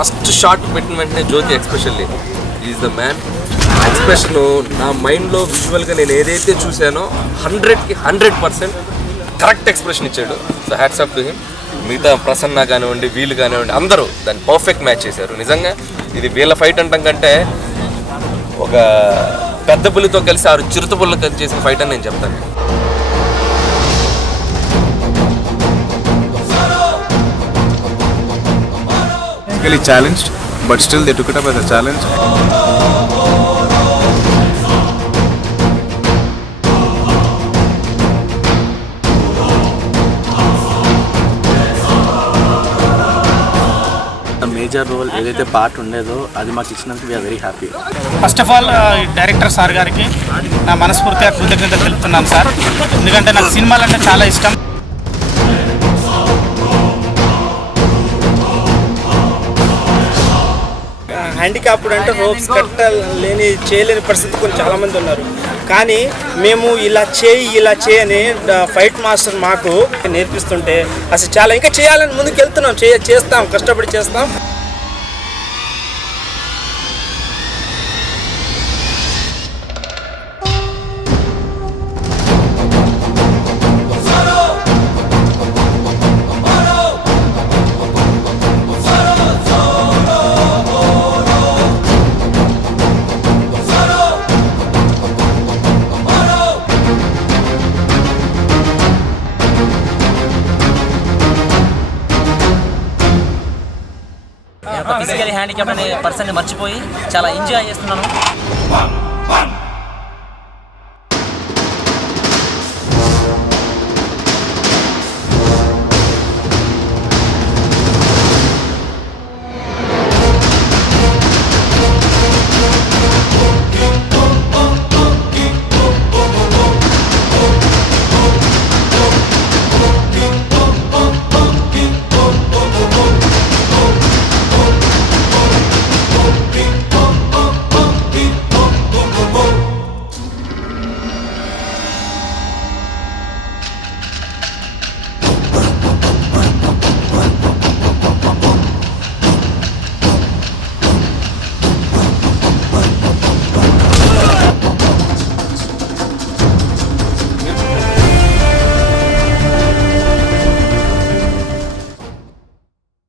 First shot పెట్టిన వెంటనే Jyothi expression is the man. Expression నా మైండ్లో విజువల్గా నేను ఏదైతే చూశానో 100కి 100% కరెక్ట్ ఎక్స్ప్రెషన్ ఇచ్చాడు. So hats off to him. మిగతా ప్రసన్న కానివ్వండి, వీళ్ళు కానివ్వండి, అందరూ దాన్ని పర్ఫెక్ట్ మ్యాచ్ చేశారు. నిజంగా ఇది వీళ్ళ ఫైట్ అంటాం కంటే ఒక పెద్ద పులితో కలిసి 6 చిరుత పుల్ల కలిసి చేసిన ఫైట్ అని నేను చెప్తాను. challenged, but still they took it up as a challenge. Major role ఏదైతే పార్ట్ ఉండేదో అది మాకు ఇచ్చినందుకు we are very happy. First of all director sir గారికి నా మనస్ఫూర్తిగా కృతజ్ఞతలు తెలుపుతున్నాను సార్. ఎందుకంటే నాకు సినిమాలు అంటే చాలా ఇష్టం. హ్యాండిక్యాప్డ్ అంటే రోప్స్ కట్టలేని చేయలేని పరిస్థితి కొన్ని చాలామంది ఉన్నారు. కానీ మేము ఇలా చేయని ఫైట్ మాస్టర్ మాకు నేర్పిస్తుంటే అసలు చాలా ఇంకా చేయాలని ముందుకు వెళ్తున్నాం. చేస్తాం, కష్టపడి చేస్తాం. ఫిజికల్ హ్యాండిక్యాప్ అనే పర్సన్ని మర్చిపోయి చాలా ఎంజాయ్ చేస్తున్నాను.